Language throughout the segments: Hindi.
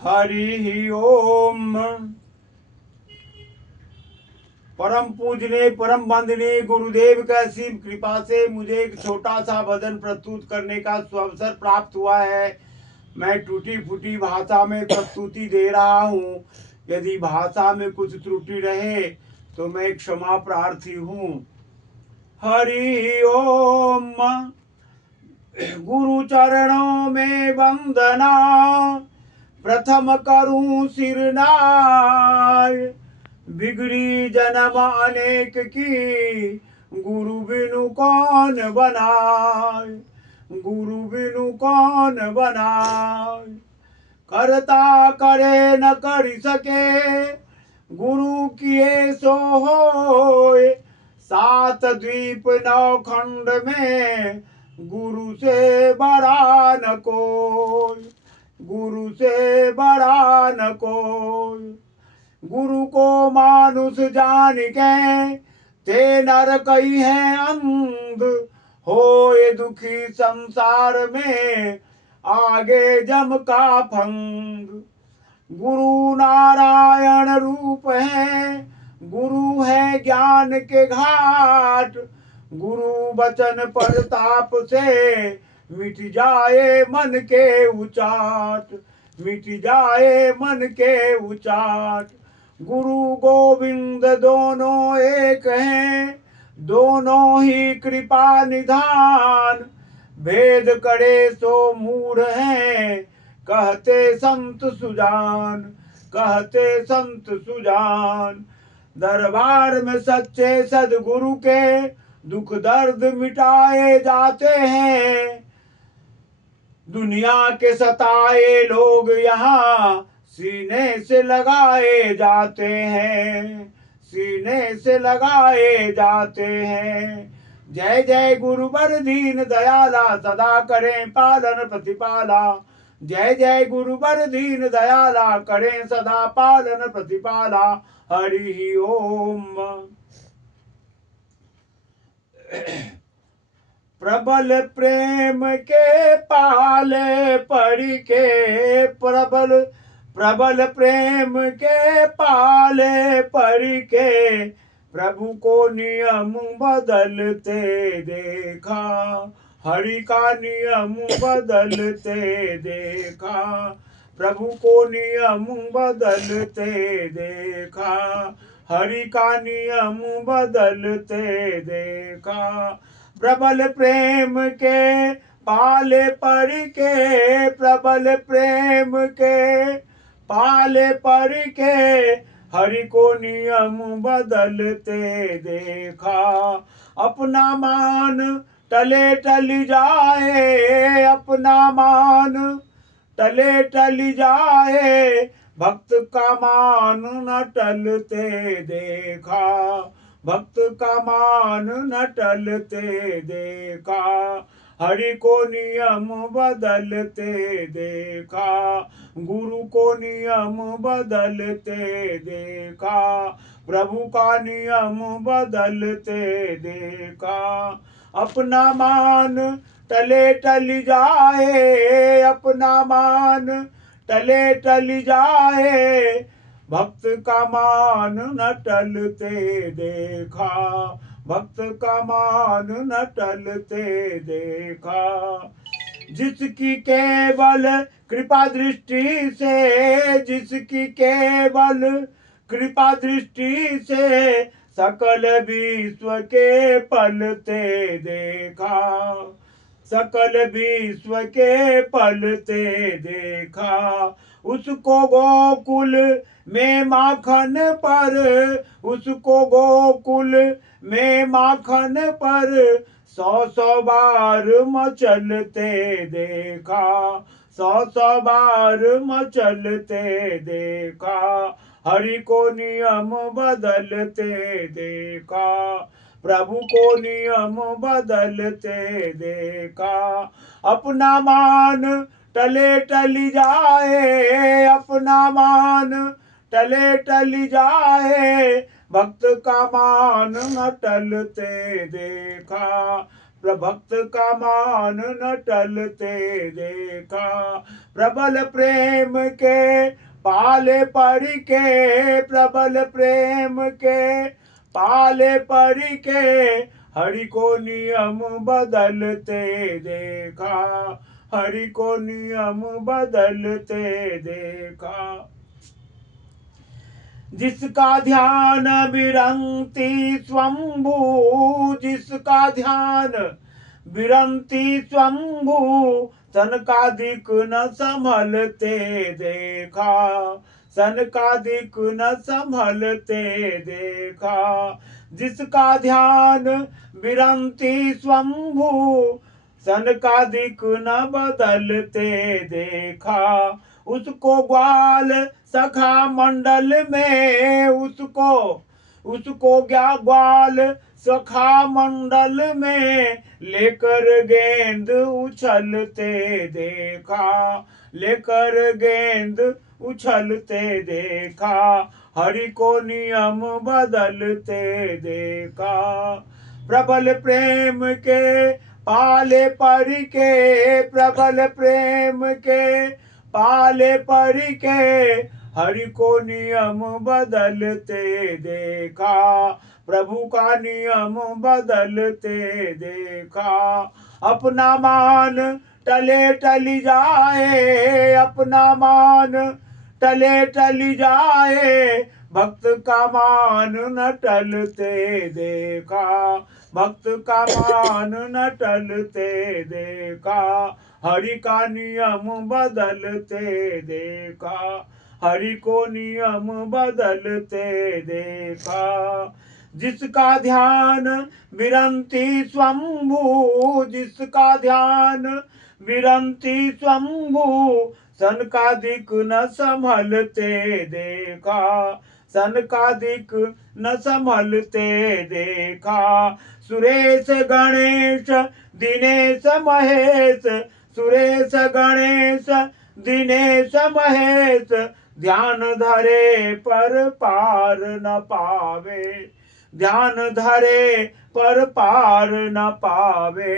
हरि ओम। परम पूजनीय परम वंदनीय गुरुदेव की असीम कृपा से मुझे एक छोटा सा भजन प्रस्तुत करने का अवसर प्राप्त हुआ है। मैं टूटी फूटी भाषा में प्रस्तुति दे रहा हूँ। यदि भाषा में कुछ त्रुटि रहे तो मैं क्षमा प्रार्थी हूँ। हरि ओम। गुरु चरणों में वंदना, प्रथम करूं सिरनाय। बिगड़ी जन्म अनेक की, गुरु बिनु कौन बनाए। गुरु बिनु कौन बनाए। करता करे न कर सके, गुरु किए सो होए। सात द्वीप नौ खंड में, गुरु से बड़ा न कोई। गुरु से बड़ा न कोई। गुरु को मानुष जान के, ते नर कई है अंध। होए दुखी संसार में, आगे जम का फंद। गुरु नारायण रूप है, गुरु है ज्ञान के घाट। गुरु वचन प्रताप से, मिट जाए मन के उचाट। मिट जाए मन के उचाट। गुरु गोविंद दोनों एक हैं, दोनों ही कृपा निधान। भेद करे सो मूढ़ हैं, कहते संत सुजान। कहते संत सुजान। दरबार में सच्चे सदगुरु के, दुख दर्द मिटाए जाते हैं। दुनिया के सताए लोग यहाँ, सीने से लगाए जाते हैं। सीने से लगाए जाते हैं। जय जय गुरुवर दीन दयाला, सदा करें पालन प्रतिपाला। जय जय गुरुवर दीन दयाला, करें सदा पालन प्रतिपाला। हरि ओम। प्रबल प्रेम के पाले परि के, प्रबल प्रबल प्रेम के पाले परि के। प्रभु को नियम बदलते देखा, हरि का नियम बदलते देखा। प्रभु को नियम बदलते देखा, हरि का नियम बदलते देखा। प्रबल प्रेम के पाले परि के, प्रबल प्रेम के पाले परि के। हरि को नियम बदलते देखा। अपना मान टले टल जाए, अपना मान टले टल जाए। भक्त का मान न टलते देखा, भक्त का मान न टलते देखा। हरि को नियम बदलते देखा, गुरु को नियम बदलते देखा। प्रभु का नियम बदलते देखा। अपना मान टले टल जाए, अपना मान टले टल जाए। भक्त का मान न टलते देखा, भक्त का मान न टलते देखा। जिसकी केवल कृपा दृष्टि से, जिसकी केवल कृपा दृष्टि से। सकल विश्व के पलते देखा, सकल विश्व के पलते देखा। उसको गोकुल में माखन पर, उसको गोकुल में माखन पर। 100 बार मचलते देखा, 100 बार मचलते देखा। हरि को नियम बदलते देखा, प्रभु को नियम बदलते देखा। अपना मान टले टल जाए, अपना मान टले टल जाए। भक्त का मान न टलते देखा, भक्त का मान न टलते देखा। प्रबल प्रेम के पाले परी के, प्रबल प्रेम के पाले परी के, हरि को नियम बदलते देखा, हरि को नियम बदलते देखा। जिसका ध्यान विरंती स्वंभू, जिसका ध्यान विरंती स्वंभू, सनकादिक न संभलते देखा, सनकादिक न संभलते देखा। जिसका ध्यान विरंती स्वंभू, सनकादिक न बदलते देखा। उसको ग्वाल सखा मंडल में, उसको ग्वाल सखा मंडल में, लेकर गेंद उछलते देखा, लेकर गेंद उछलते देखा। हरि को नियम बदलते देखा। प्रबल प्रेम के पाले परी के, प्रबल प्रेम के पाले परी के, हरि को नियम बदलते देखा, प्रभु का नियम बदलते देखा। अपना मान टले टली जाए, अपना मान टले टली जाए, भक्त का मान न टलते देखा, भक्त का मान न टलते देखा। हरि का नियम बदलते देखा, हरि को नियम बदलते देखा। जिसका ध्यान विरंती स्वंभू, जिसका ध्यान विरंती स्वंभू, सनकादिक न संभलते देखा, सनकादिक न संभलते देखा। सुरेश गणेश दिनेश महेश, सुरेश गणेश दिनेश महेश, ध्यान धरे पर पार न पावे, ध्यान धरे पर पार न पावे।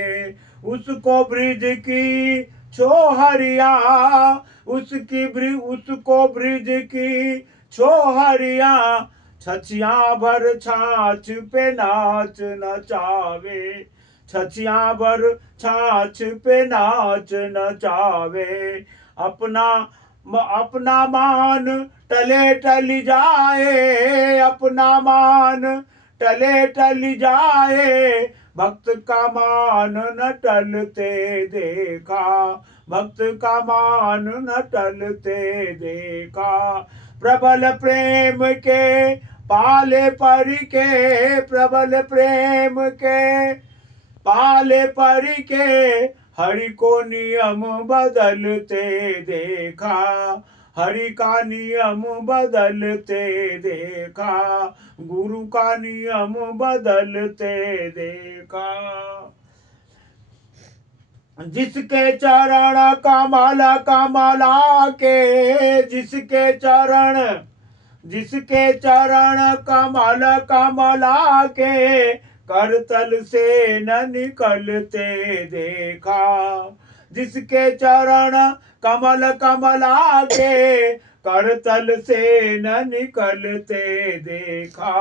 उसको ब्रिज की छोहरिया, उसको ब्रिज की छोहरिया, छछिया भर छाछ पे नाच नचावे, छछिया भर छाछ पे नाच नचावे। अपना मान टले टली जाए, अपना मान टले टली जाए, भक्त का मान न टलते देखा, भक्त का मान न टलते देखा। प्रबल प्रेम के पाले परी के, प्रबल प्रेम के पाले परी के, हरि को नियम बदलते देखा, हरि का नियम बदलते देखा, गुरु का नियम बदलते देखा। जिसके चरण कमला के, जिसके चरण कमला के, करतल से न निकलते देखा। जिसके चरण कमला के, करतल से न निकलते देखा।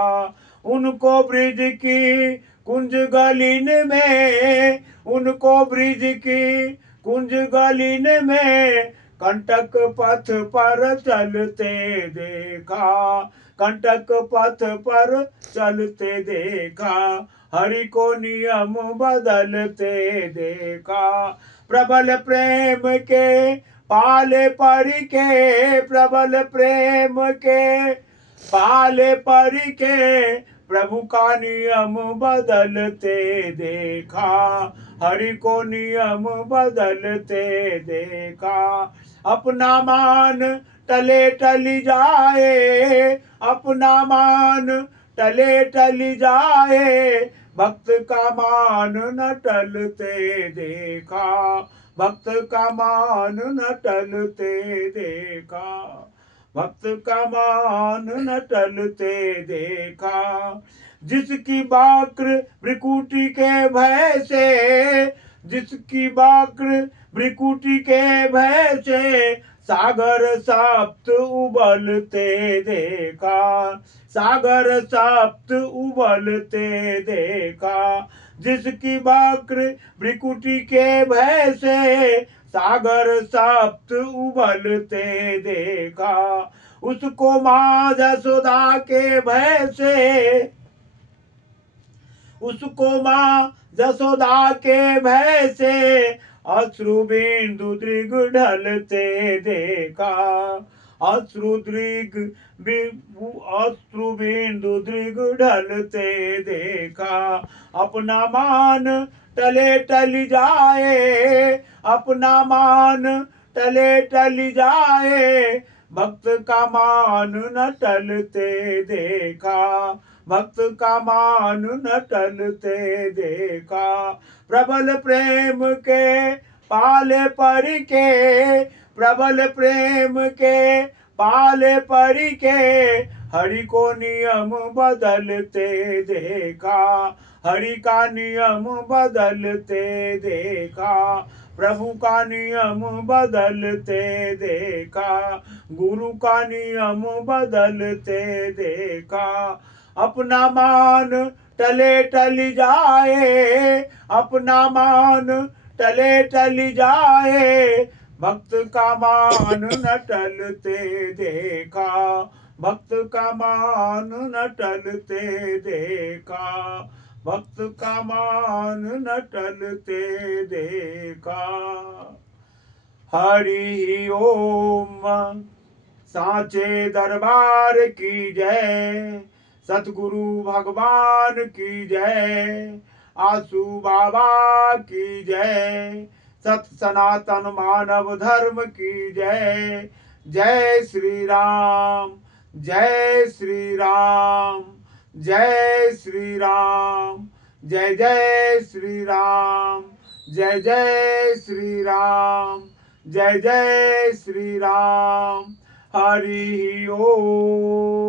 उनको ब्रिज की कुंज गलिन में, उनको ब्रिज की कुंज गलिन में, कंटक पथ पर चलते देखा, कंटक पथ पर चलते देखा। हरि को नियम बदलते देखा। प्रबल प्रेम के पाले परी के, प्रबल प्रेम के पाले परी के, प्रभु का नियम बदलते देखा, हरि को नियम बदलते देखा। अपना मान टले टली जाए, अपना मान टले टली जाए, भक्त का मान न टलते देखा, भक्त का मान न टलते देखा, भक्त का मान न टलते देखा। जिसकी बाक्र भ्रिकुटी के भय से, जिसकी बाक्र भ्रिकुटी के भय से सागर सप्त उबलते देखा, सागर सप्त उबलते देखा। जिसकी बाक्र भ्रिकुटी के भय से सागर सप्त उबलते देखा। उसको माँ जसोदा के भय से, उसको माँ जसोदा के भय से अश्रु बिंदु दृग ढलते देखा, अश्रु अश्रु बिंदु दृग ढलते देखा। अपना मान टले टल जाए, अपना मान टले टल जाए, भक्त का मान न टलते देखा, भक्त का मान न टलते देखा। प्रबल प्रेम के पाले पर के, प्रबल प्रेम के पाले पर के हरि को नियम बदलते देखा, हरि का नियम बदलते देखा। प्रभु का नियम बदलते देखा, गुरु का नियम बदलते देखा। अपना मान टले टल जाए, अपना मान टले टल जाए, भक्त का मान न टलते देखा, भक्त का मान न टलते देखा, भक्त का मान न टलते देखा। हरि ओम। साचे दरबार की जय, सतगुरु भगवान की जय, आसू बाबा की जय, सत सनातन मानव धर्म की जय। जय श्री राम, जय श्री राम, जय श्री राम, जय जय श्री राम, जय जय श्री राम, जय जय श्री राम। हरि ओम।